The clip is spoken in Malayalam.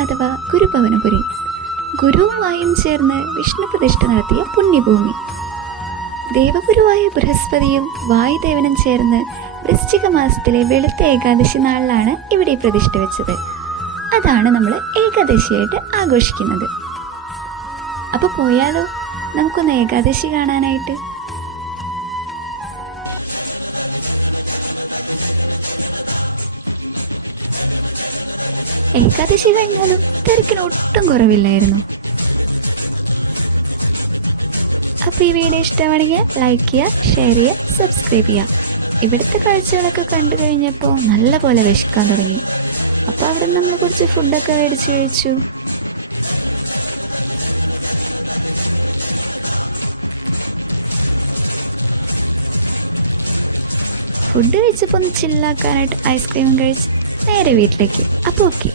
അഥവാ ഗുരുഭവനപുരി. ഗുരുവുമായും ചേർന്ന് വിഷ്ണു പ്രതിഷ്ഠ നടത്തിയ പുണ്യഭൂമി. ദേവഗുരുവായ ബൃഹസ്പതിയും വായുദേവനും ചേർന്ന് വൃശ്ചിക മാസത്തിലെ വെളുത്ത ഏകാദശി നാളിലാണ് ഇവിടെ പ്രതിഷ്ഠ വെച്ചത്. അതാണ് നമ്മൾ ഏകാദശിയായിട്ട് ആഘോഷിക്കുന്നത്. അപ്പോൾ പോയാലോ നമുക്കൊന്ന് ഏകാദശി കാണാനായിട്ട്? ഏകാദശി കഴിഞ്ഞാലും തിരക്കിന് ഒട്ടും കുറവില്ലായിരുന്നു. അപ്പോൾ ഈ വീഡിയോ ഇഷ്ടമാണെങ്കിൽ ലൈക്ക് ചെയ്യുക, ഷെയർ ചെയ്യുക, സബ്സ്ക്രൈബ് ചെയ്യുക. ഇവിടുത്തെ കാഴ്ചകളൊക്കെ കണ്ടു കഴിഞ്ഞപ്പോൾ നല്ല പോലെ വിശക്കാൻ തുടങ്ങി. അപ്പോൾ അവിടെ നമ്മൾ കുറച്ച് ഫുഡൊക്കെ മേടിച്ച് കഴിച്ചു. ഫുഡ് കഴിച്ചപ്പോൾ ഒന്ന് ചില്ലാക്കാനായിട്ട് ഐസ്ക്രീമും കഴിച്ച് നേരെ വീട്ടിലേക്ക്. അപ്പോൾ ഓക്കെ.